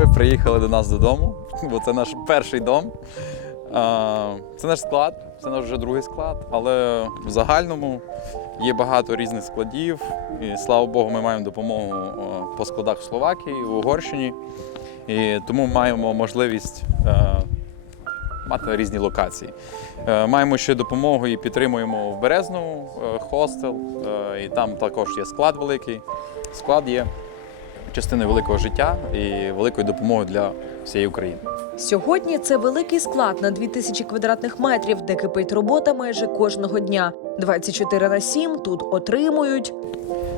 ви приїхали до нас додому, бо це наш перший дом. Це наш склад, це наш вже другий склад, але в загальному є багато різних складів. І слава Богу, ми маємо допомогу по складах в Словакії, в Угорщині. І тому маємо можливість е, мати різні локації. Е, Маємо ще допомогу і підтримуємо в Березну е, хостел, і там також є склад великий. Склад є частиною великого життя і великої допомоги для всієї України. Сьогодні це великий склад на 2000 квадратних метрів, де кипить робота майже кожного дня. 24 на 7 тут отримують.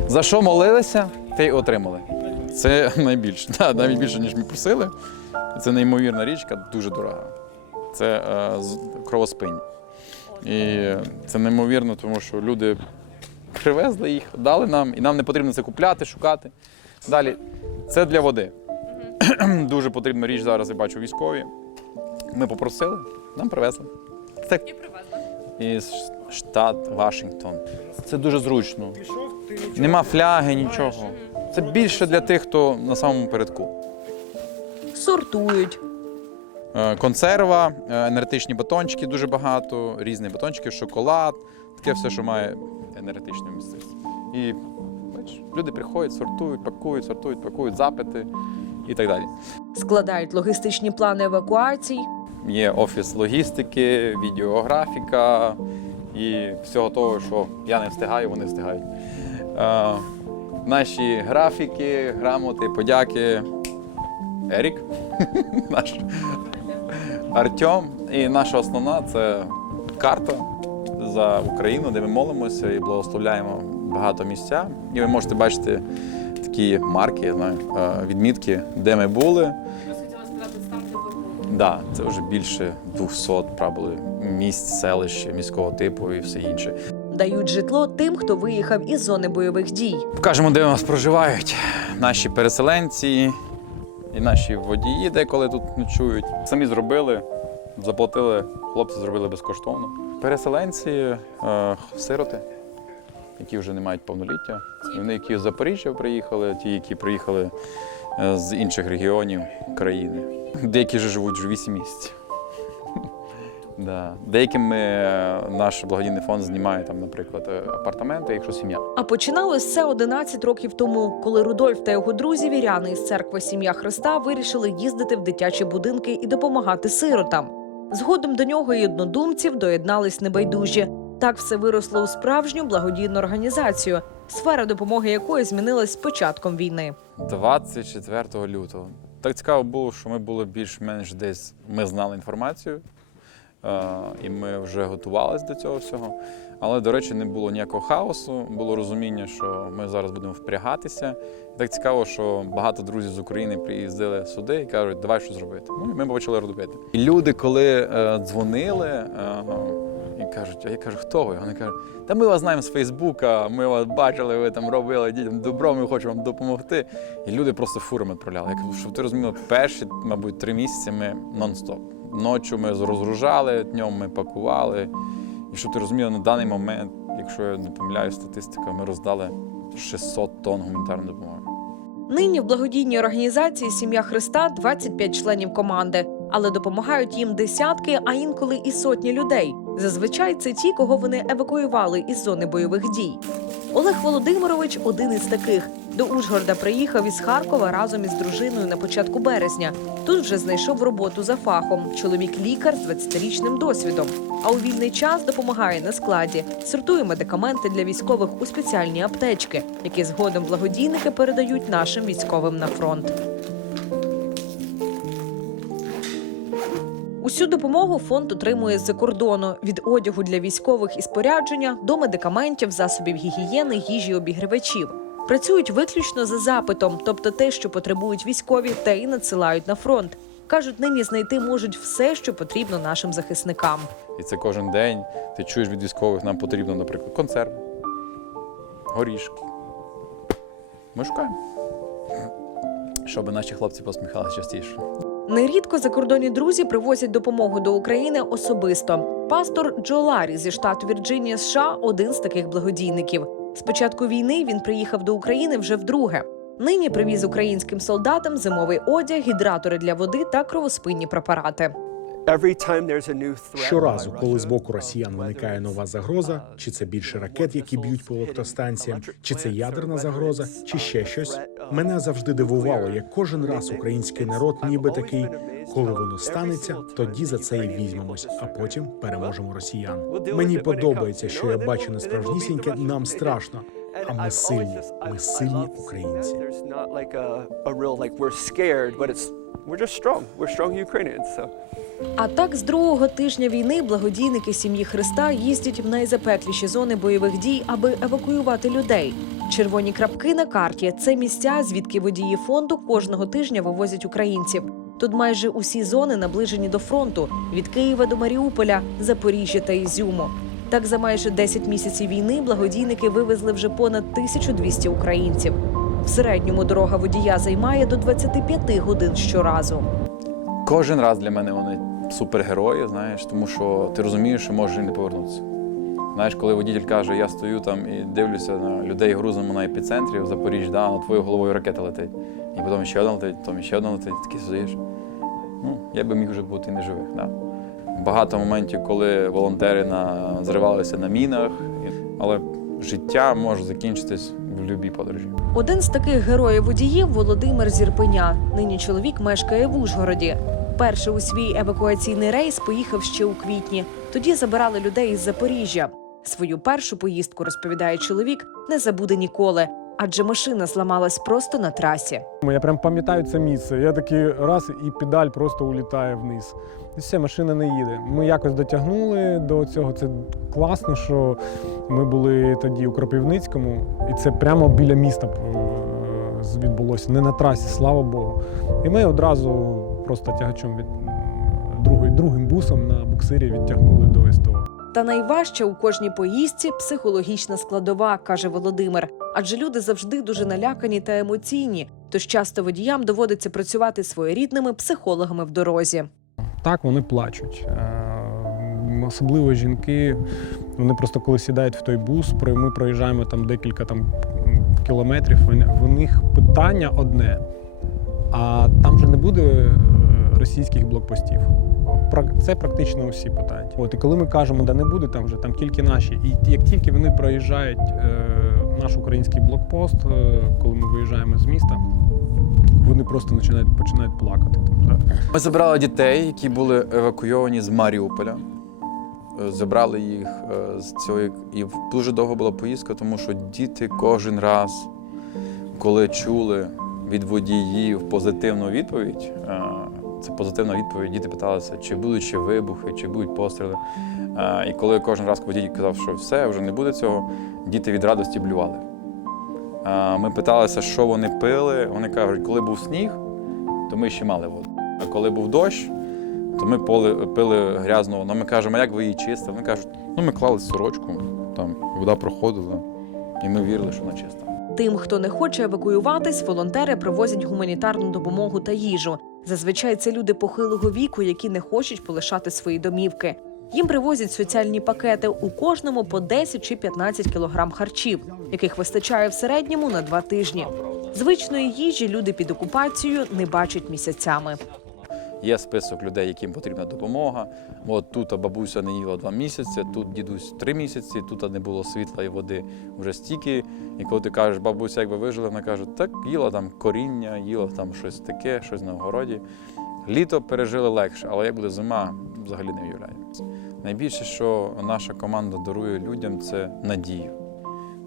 За що молилися, те й отримали. Це найбільше, да, навіть більше, ніж ми просили. Це неймовірна річка, дуже дорога. Це е, кровоспинь. І це неймовірно, тому що люди привезли їх, дали нам, і нам не потрібно це купляти, шукати. Далі, це для води. дуже потрібна річ зараз, я бачу військові. Ми попросили, нам привезли. Це І привезли. із штат Вашингтон. Це дуже зручно. Нема фляги, нічого. Це більше для тих, хто на самому передку. Сортують. Е, Консерва, е, енергетичні батончики дуже багато, різні батончики, шоколад, таке все, що має енергетичну місцевість. І бачиш, люди приходять, сортують, пакують, сортують, пакують запити і так далі. Складають логістичні плани евакуацій. Є офіс логістики, відеографіка і всього того, що я не встигаю, вони встигають. Е, наші графіки, грамоти, подяки. Ерік, наш Артем. І наша основна це карта за Україну, де ми молимося і благословляємо багато місця. І ви можете бачити такі марки, я знаю, е, відмітки, де ми були. Да, це вже більше 200 правили місць, селищ міського типу і все інше. Дають житло тим, хто виїхав із зони бойових дій. Покажемо, де у нас проживають наші переселенці і наші водії, деколи тут ночують. Самі зробили, заплатили, хлопці зробили безкоштовно. Переселенці, е, сироти, які вже не мають повноліття. І Вони, які з Запоріжжя приїхали, ті, які приїхали е, з інших регіонів країни. Деякі вже живуть вже 8 місяців. Да. Деяким ми, е, наш благодійний фонд знімає там, наприклад, е, апартаменти, якщо сім'я. А починалось все 11 років тому, коли Рудольф та його друзі, віряни із церкви Сім'я Христа, вирішили їздити в дитячі будинки і допомагати сиротам. Згодом до нього і однодумців доєднались небайдужі. Так все виросло у справжню благодійну організацію, сфера допомоги якої змінилась з початком війни. 24 лютого. Так цікаво було, що ми були більш-менш десь. Ми знали інформацію, е, і ми вже готувалися до цього всього. Але, до речі, не було ніякого хаосу, було розуміння, що ми зараз будемо впрягатися. Так цікаво, що багато друзів з України приїздили сюди і кажуть, давай що зробити. Ну і ми почали робити. І люди, коли е, дзвонили, е, кажуть, а я кажу, хто ви? Вони кажуть, та ми вас знаємо з Фейсбука, ми вас бачили, ви там робили дітям добро, ми хочемо вам допомогти. І люди просто фурами відправляли. Я кажу, щоб ти розуміла, перші, мабуть, три місяці ми нон-стоп. Ночі ми розгружали, днем ми пакували. І щоб ти розуміла, на даний момент, якщо я не помиляю статистика, ми роздали 600 тонн гуманітарної допомоги. Нині в благодійній організації Сім'я Христа 25 членів команди, але допомагають їм десятки, а інколи і сотні людей. Зазвичай це ті, кого вони евакуювали із зони бойових дій. Олег Володимирович один із таких. До Ужгорода приїхав із Харкова разом із дружиною на початку березня. Тут вже знайшов роботу за фахом. Чоловік лікар з 20-річним досвідом. А у вільний час допомагає на складі, сортує медикаменти для військових у спеціальні аптечки, які згодом благодійники передають нашим військовим на фронт. Усю допомогу фонд отримує з-за кордону від одягу для військових і спорядження до медикаментів, засобів гігієни, їжі, обігрівачів. Працюють виключно за запитом, тобто те, що потребують військові, та і надсилають на фронт. кажуть, нині знайти можуть все, що потрібно нашим захисникам. І це кожен день. Ти чуєш від військових, нам потрібно, наприклад, консерви, горішки. Ми шукаємо. Щоб наші хлопці посміхалися частіше. Нерідко закордонні друзі привозять допомогу до України особисто. Пастор Джо Ларі зі штату Вірджинія, США, один з таких благодійників. З початку війни він приїхав до України вже вдруге. Нині привіз українським солдатам зимовий одяг, гідратори для води та кровоспинні препарати. Щоразу, коли з боку росіян виникає нова загроза, чи це більше ракет, які б'ють по електростанціям, чи це ядерна загроза, чи ще щось, мене завжди дивувало, як кожен раз український народ, ніби такий, коли воно станеться, тоді за це і візьмемось, а потім переможемо росіян. Мені подобається, що я бачу не справжнісіньке, нам страшно. А ми сильні, ми сильні українці. We're just strong. We're strong Ukrainians. So. А так, з другого тижня війни благодійники сім'ї Христа їздять в найзапекліші зони бойових дій, аби евакуювати людей. Червоні крапки на карті це місця, звідки водії фонду кожного тижня вивозять українців. Тут майже усі зони наближені до фронту від Києва до Маріуполя, Запоріжжя та Ізюму. Так, за майже 10 місяців війни благодійники вивезли вже понад 1200 українців. В середньому дорога водія займає до 25 годин щоразу. Кожен раз для мене вони супергерої, знаєш, тому що ти розумієш, що можеш і не повернутися. Знаєш, коли водитель каже, я стою там і дивлюся на людей грузимо на епіцентрі в Запоріжжі, да, над твоєю головою ракета летить. І потім ще одна летить, потім ще одна летить, такий сидиш. Ну, я би міг вже бути і неживих. Да. Багато моментів, коли волонтери на... зривалися на мінах, але життя може закінчитись в будь-якій подорожі. Один з таких героїв водіїв Володимир Зірпеня. Нині чоловік мешкає в Ужгороді. Перше у свій евакуаційний рейс поїхав ще у квітні. Тоді забирали людей із Запоріжжя. Свою першу поїздку розповідає чоловік, не забуде ніколи, адже машина зламалась просто на трасі. Я прям пам'ятаю це місце. Я такий раз і педаль просто улітає вниз. І все, машина не їде. Ми якось дотягнули до цього. Це класно, що ми були тоді у Кропивницькому, і це прямо біля міста е, відбулося, не на трасі, слава Богу. І ми одразу просто тягачом від другим бусом на буксирі відтягнули до СТО. Та найважче у кожній поїздці психологічна складова, каже Володимир. Адже люди завжди дуже налякані та емоційні. Тож часто водіям доводиться працювати своєрідними психологами в дорозі. Так, вони плачуть. Е, Особливо жінки, вони просто коли сідають в той бус, ми проїжджаємо там декілька там, кілометрів, в них питання одне, а там же не буде е, російських блокпостів. Це практично усі питають. От, і коли ми кажемо, да не буде там вже, там тільки наші. І як тільки вони проїжджають е, наш український блокпост, е, коли ми виїжджаємо з міста, вони просто починають, починають плакати. Ми забрали дітей, які були евакуйовані з Маріуполя. Е, Забрали їх е, з цього. І дуже довго була поїздка, тому що діти кожен раз, коли чули від водіїв позитивну відповідь, е, це позитивна відповідь, діти питалися, чи будуть ще вибухи, чи будуть постріли. І коли кожен раз водій казав, що все, вже не буде цього, діти від радості блювали. Ми питалися, що вони пили. Вони кажуть, коли був сніг, то ми ще мали воду. А коли був дощ, то ми поли, пили грязну воду. Ми кажемо, а як ви її чистили? Вони кажуть, ну ми клали сорочку, там вода проходила, і ми вірили, що вона чиста. Тим, хто не хоче евакуюватись, волонтери привозять гуманітарну допомогу та їжу. Зазвичай це люди похилого віку, які не хочуть полишати свої домівки. Їм привозять соціальні пакети у кожному по 10 чи 15 кілограм харчів, яких вистачає в середньому на два тижні. Звичної їжі люди під окупацією не бачать місяцями. Є список людей, яким потрібна допомога. От тут бабуся не їла два місяці, тут дідусь три місяці, тут не було світла і води вже стільки. І коли ти кажеш, бабуся, як ви вижили, вона каже, так їла там коріння, їла там щось таке, щось на огороді. Літо пережили легше, але як буде зима, взагалі не уявляю. Найбільше, що наша команда дарує людям, це надію.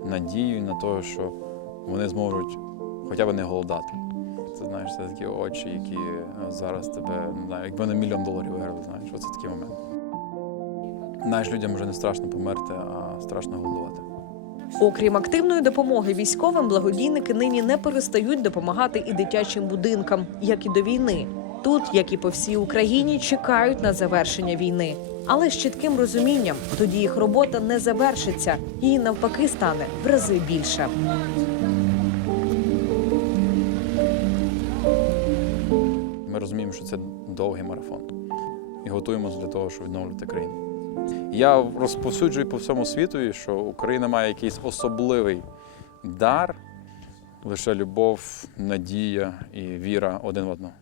Надію на те, що вони зможуть хоча б не голодати. Це знаєш, це такі очі, які е, зараз тебе не знаю, якби на мільйон доларів виграли, знаєш, оце такий момент. Знаєш, людям вже не страшно померти, а страшно голодувати. Окрім активної допомоги військовим, благодійники нині не перестають допомагати і дитячим будинкам, як і до війни. Тут, як і по всій Україні, чекають на завершення війни, але з чітким розумінням, тоді їх робота не завершиться, її навпаки стане в рази більше. Що це довгий марафон і готуємося для того, щоб відновлювати країну. Я розповсюджую по всьому світу, що Україна має якийсь особливий дар Лише любов, надія і віра один в одного.